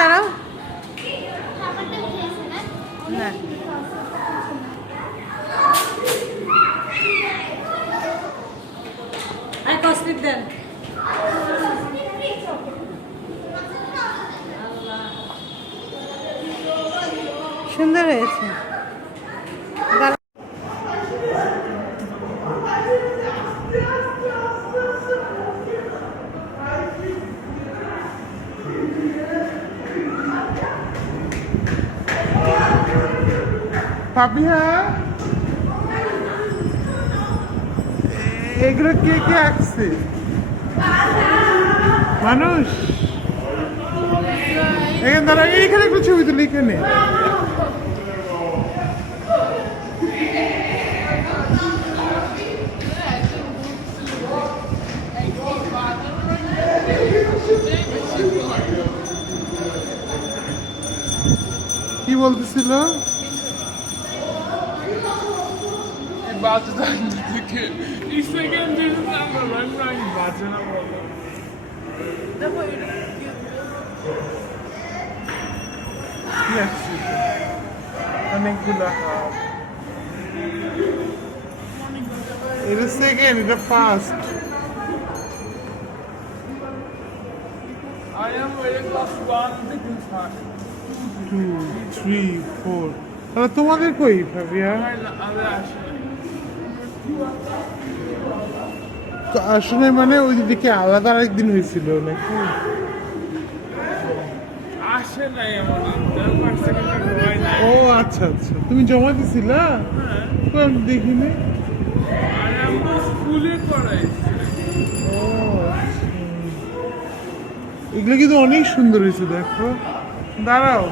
দাঁড়াও না আর কসলিপ দেন সুন্দর হয়েছে পাপিয়া এগুলো কে কে আঁকছে মানুষ এখানে দাঁড়া এইখানে একটা ছবি তুলি এখানে কি বলতেছিল অনেকগুলো হাত এটা সেকেন্ড এটা first I am very class 1 taking part. 2 3 4 তাহলে তোমাদের কই ভাবিয়া তো আসলে মানে ওই দিকে আলাদা আরেকদিন হয়েছিল নাকি আসে নাই এমন ও ও আচ্ছা আচ্ছা তুমি জমা দিছিলা তো আমি দেখিনি আর আমরা স্কুলে করাইছি ও আচ্ছা। এগুলো কিন্তু অনেক সুন্দর হয়েছে দেখো দাঁড়াও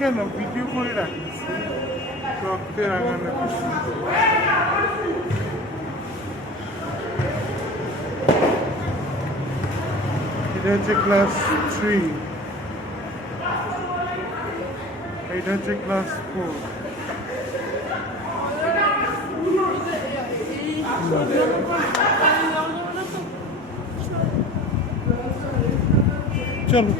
কেন ভিডিও করে রাখিস রক্তে রাঙানো এটা হচ্ছে ক্লাস 3 এটা হচ্ছে ক্লাস 4 চলো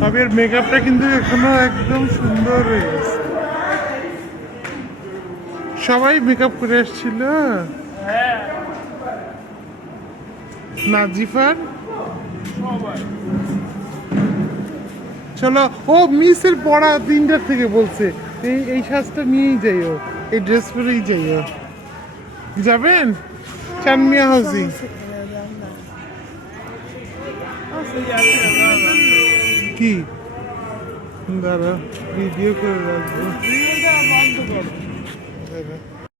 ভাবির মেকআপটা কিন্তু এখনো একদম সুন্দর হয়ে গেছে সবাই মেকআপ করে আসছিল নাজিফার চলো ও মিসের পড়া 3টার থেকে বলছে এই সাজটা নিয়েই যাইও এই ড্রেস পরেই যাইও যাবেন চানমিয়া হাউসিং কি দাঁড়া ভিডিও করে রাখবো